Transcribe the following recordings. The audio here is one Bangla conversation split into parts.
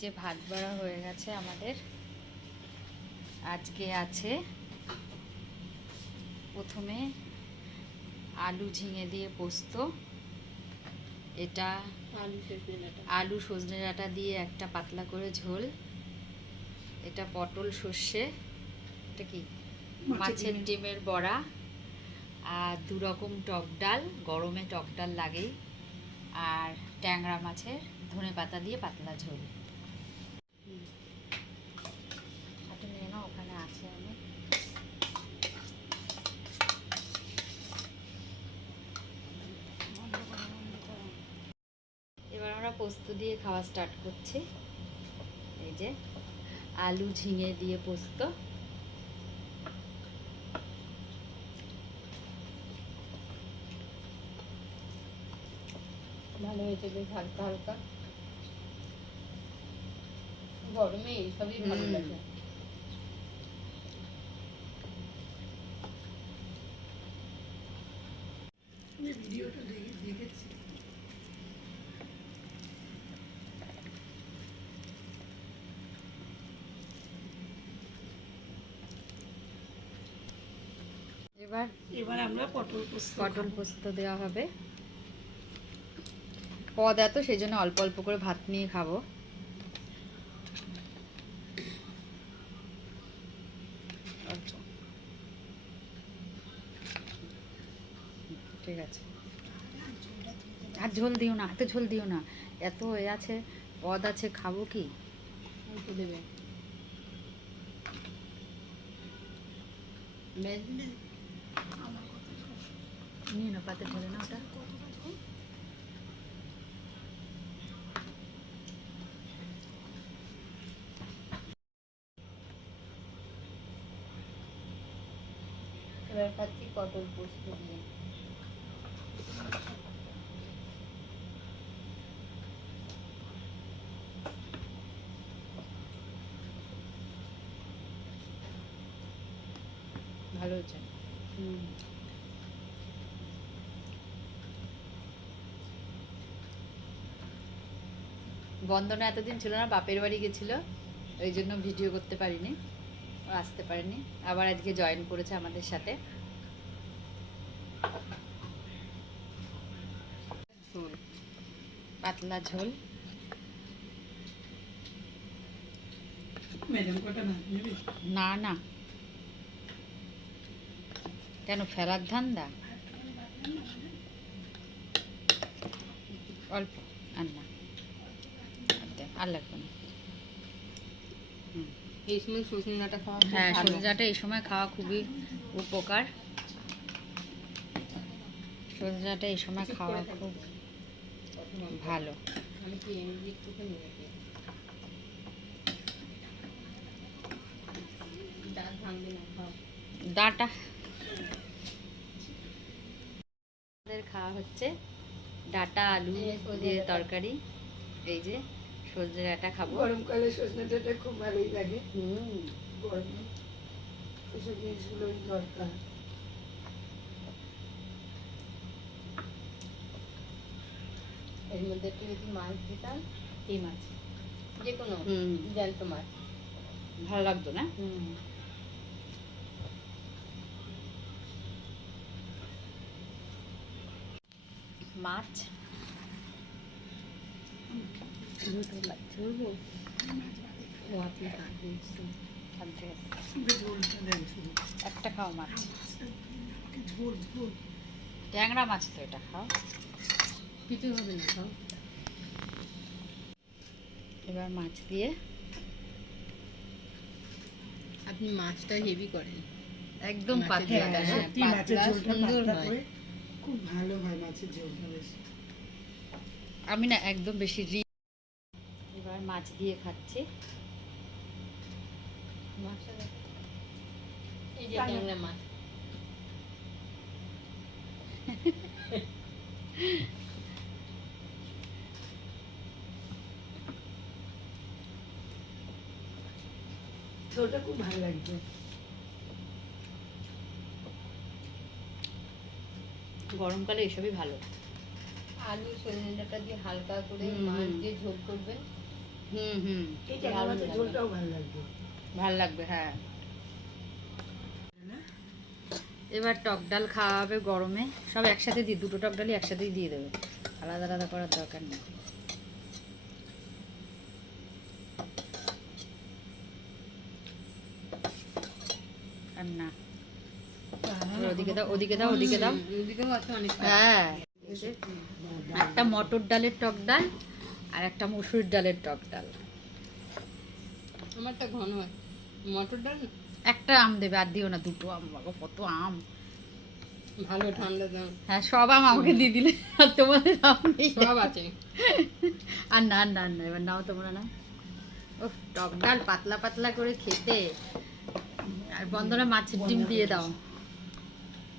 যে ভাত বাড়া হয়ে গেছে আমাদের। আজকে আছে প্রথমে আলু ঝিঙে দিয়ে পোস্ত, এটা আলু সজনে ডাঁটা দিয়ে একটা পাতলা করে ঝোল, এটা পটল সর্ষে, এটা কি মাছের ডিমের বড়া, আর 2 রকম টক ডাল, গরমে টক ডাল লাগেই, আর ট্যাংরা মাছের ধনেপাতা দিয়ে পাতলা ঝোল। হাতে নিয়ে নাও, ওখানে আছে আমি। এবার আমরা পোস্ত দিয়ে খাওয়া স্টার্ট করছি। এই যে আলু ঝিঙে দিয়ে পোস্ত, ভালো হয়েছে, বেশ হালকা হালকা। গরমে এইসবই ভালো লাগে। ভিডিওটা দেখেছি। এবার আমরা পটল পোস্ত দেওয়া হবে। পদ এত, সেই জন্য অল্প অল্প করে ভাত নিয়ে খাবো। ঠিক আছে, আর ঝোল দিও না, এত ঝোল দিও না, এত এ আছে, পদ আছে, খাবো কি? দেবে নিয়ে না, পাতে ধরে না ওটা। এবার খাচ্ছি পটল পোস্ত দিয়ে। ভালো হয়েছে। বন্দনা এতদিন ছিল না, বাপের বাড়ি গেছিল, ওই জন্য ভিডিও করতে পারিনি, আসতে পারিনি। আবার আজকে জয়েন করেছে আমাদের সাথে। ঝোল, পাতলা ঝোল। না না, কেন ফেলার ধান্দা? অল্প, আর না, আর লাগবে না। এই সময় সজনে ডাঁটা খাওয়া, হ্যাঁ সজনে ডাঁটা এই সময় খাওয়া খুবই উপকার। সজনে ডাঁটা এই সময় খাওয়া খুব ভালো। আমি কি এমনি একটুখানি নেবো, ডাল ভাঙবে না, খাও। ডাঁটা খাওয়া হচ্ছে, ডাঁটা আলু দিয়ে তরকারি। এই যে সজনে ডাঁটা খাবো। গরমকালে সজনে ডাঁটা খুব ভালোই লাগে। গরমে এসব জিনিসগুলোই দরকার। এর মধ্যে একটু যদি মাছ দিতাম, কি মাছ? যে কোনো জ্যান্ত মাছ, ভালো লাগতো না? মাছ একটা খাও মাছ, ট্যাংরা মাছ তো, এটা খাও, কিছু হবে না, খাও। এবার মাছ দিয়ে। আপনি মাছটা হেভি করেন, একদম পাতলা, সত্যি মাছের ঝোলটা সুন্দর পাতলা হয়, করে খুব ভালো হয় মাছের ঝোলটা বেশ। আমি না একদম বেশি এবার মাছ দিয়ে খাচ্ছি। মাছটা দেখো, এই যে ট্যাংরা মাছ। ঝোলটা খুব ভালো লাগছে। গরমকালে এসবই ভালো। আলু সজনে ডাঁটা দিয়ে হালকা করে মাছ দিয়ে ঝোল করবেন, হুম হুম, এই ট্যাংরা মাছের ঝোলটাও ভালো লাগবে। ভাল লাগবে, হ্যাঁ। এবার টক ডাল খাওয়া হবে গরমে, সব একসাথে দিয়ে, দুটো টক ডালই একসাথেই দিয়ে দেবে, আলাদা আলাদা করার দরকার নেই। আর না, ওদিকে দাও, ওদিকে দাও, ওদিকে দাও। ওদিকেও আছে অনেক। হ্যাঁ, একটা মটর ডালের টক ডাল আর একটা মসুর ডালের টক ডাল। আমারটা ঘন হয়, মটর ডাল না? একটা আম দেবে, আর দিও না, দুটো আম, বাবা কত আম। ভালো ঠান্ডা দাম। হ্যাঁ, সব আম আমাকে দিয়ে দিলে, আর তোমাদের আম নেই। সব আছে। আর না না না, এবার নাও তোমরা না। ও, টক ডাল পাতলা পাতলা করে খেতে। আর বন্ধুরা মাছের ডিম দিয়ে দাও।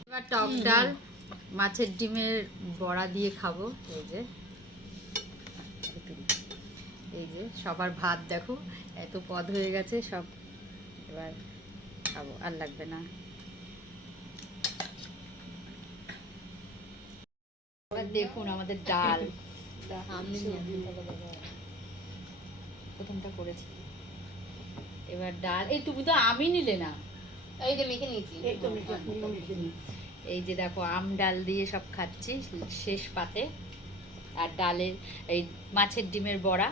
এবার টক ডাল মাছের ডিমের বড়া দিয়ে খাবো। এই যে, এই যে সবার ভাত দেখো এত পদ হয়ে গেছে সব, এবার খাবো, আর লাগবে না। এবার দেখুন আমাদের ডাল, প্রথমটা করেছি। এবার ডাল, এই তুমি তো আমি নিলে না। এই যে মেখে নিয়েছি। এই তো মেখে পূর্ণ মেখে নিই। এই যে দেখো আম ডাল দিয়ে সব খাচ্ছি শেষ পাতে। আর ডালের এই মাছের ডিমের বড়া।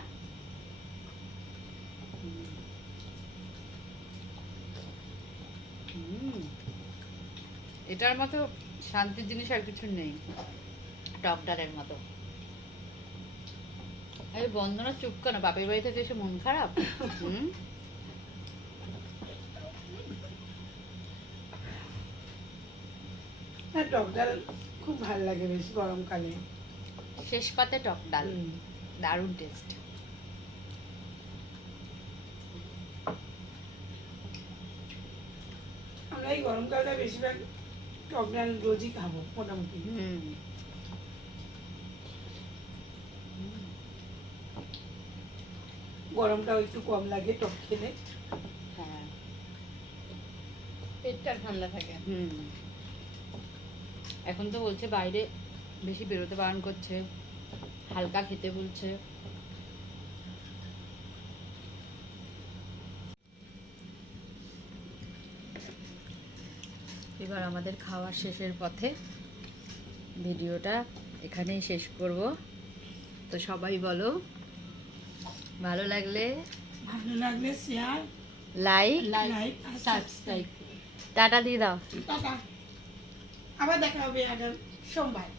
এটার মতো শান্তির জিনিস আর কিছু নেই টক ডালের মতো। এই বন্ধনা চুপ কেন, বাপের বাড়ি থেকে এসে মন খারাপ? হ্যাঁ, টক ডাল খুব ভালো লাগে বেশ গরমকালে। শেষ পাতে টক ডাল, হুম। দারুণ টেস্ট। আমরা এই গরমকালটা বেশিরভাগ টক ডাল রোজই খাবো মোটামুটি। গরমটাও একটু কম লাগে টক খেলে। হ্যাঁ, পেটটা ঠান্ডা থাকে। এখন তো বলছে বাইরে বেশি বেরোতে বারণ করছে, হালকা খেতে বলছে। এবার আমাদের খাওয়ার শেষের পথে, ভিডিওটা এখানেই শেষ করব। তো সবাই বলো, ভালো লাগলে শেয়ার, লাইক, লাইক আর সাবস্ক্রাইব। টাটা দিয়ে দাও। টাটা, আবার দেখা হবে আগামী সোমবার।